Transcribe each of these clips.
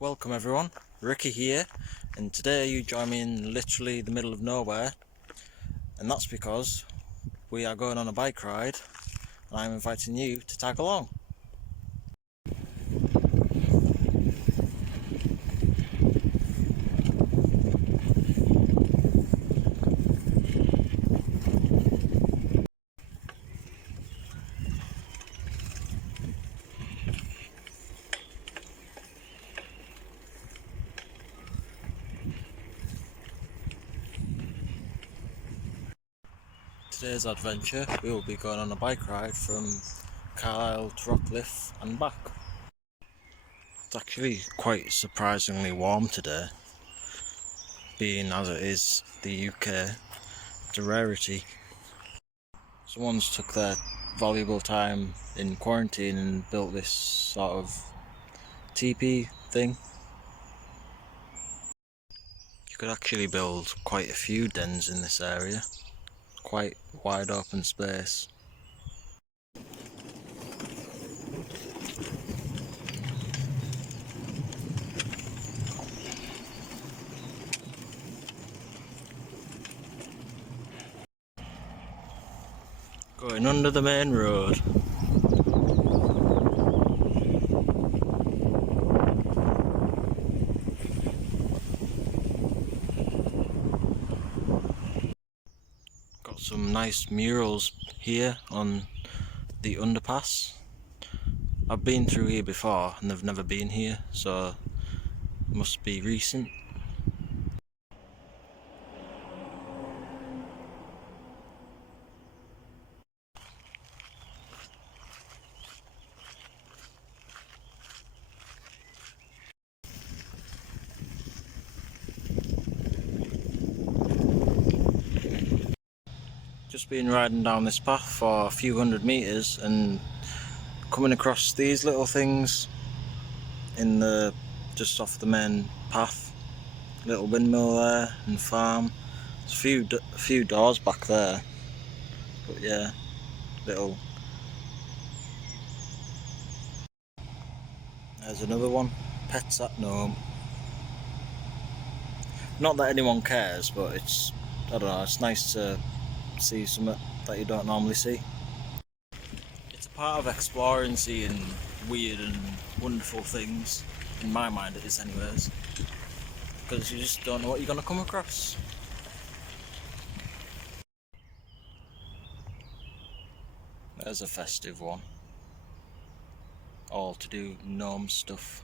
Welcome everyone, Ricky here, and today you join me in literally the middle of nowhere, and that's because we are going on a bike ride and I'm inviting you to tag along. Today's adventure, we will be going on a bike ride from Carlisle to Rockcliffe and back. It's actually quite surprisingly warm today, being as it is the UK. It's a rarity. Someone's took their valuable time in quarantine and built this sort of teepee thing. You could actually build quite a few dens in this area. Quite wide open space. Going under the main road. Got some nice murals here on the underpass. I've been through here before and they've never been here, so it must be recent. Just been riding down this path for a few hundred metres and coming across these little things in the just off the main path. Little windmill there and farm. There's a few doors back there, but yeah, little. There's another one. Pets at Gnome. Not that anyone cares, but it's, I don't know, it's nice to see something that you don't normally see. It's a part of exploring, seeing weird and wonderful things. In my mind it is anyways. Because you just don't know what you're going to come across. There's a festive one. All to do gnome stuff.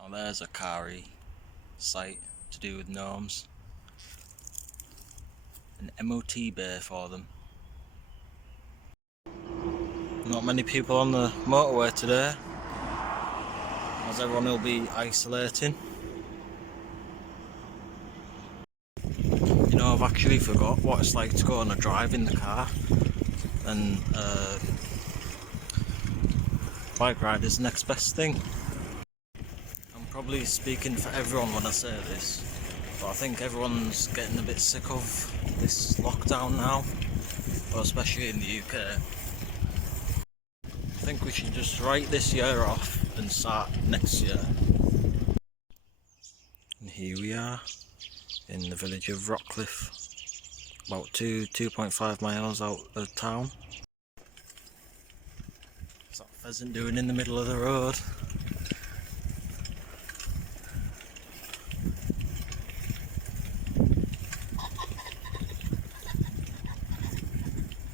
Now there's a carry site to do with gnomes. An MOT bay for them. Not many people on the motorway today, as everyone will be isolating. You know, I've actually forgot what it's like to go on a drive in the car, and bike ride is the next best thing. I'm probably speaking for everyone when I say this, but I think everyone's getting a bit sick of this lockdown now, well, especially in the UK. I think we should just write this year off and start next year. And here we are in the village of Rockcliffe, about 2.5 miles out of town. What's that pheasant doing in the middle of the road?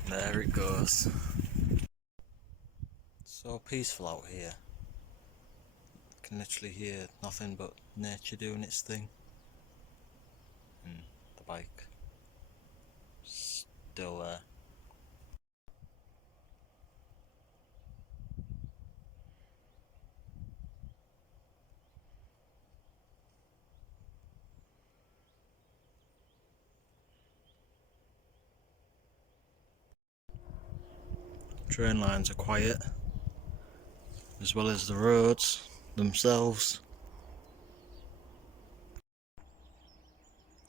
There it goes. So peaceful out here. I can literally hear nothing but nature doing its thing. And the bike still there. Train lines are quiet, as well as the roads themselves.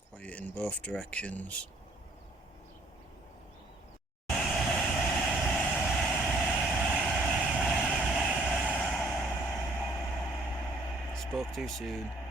Quiet in both directions. spoke too soon.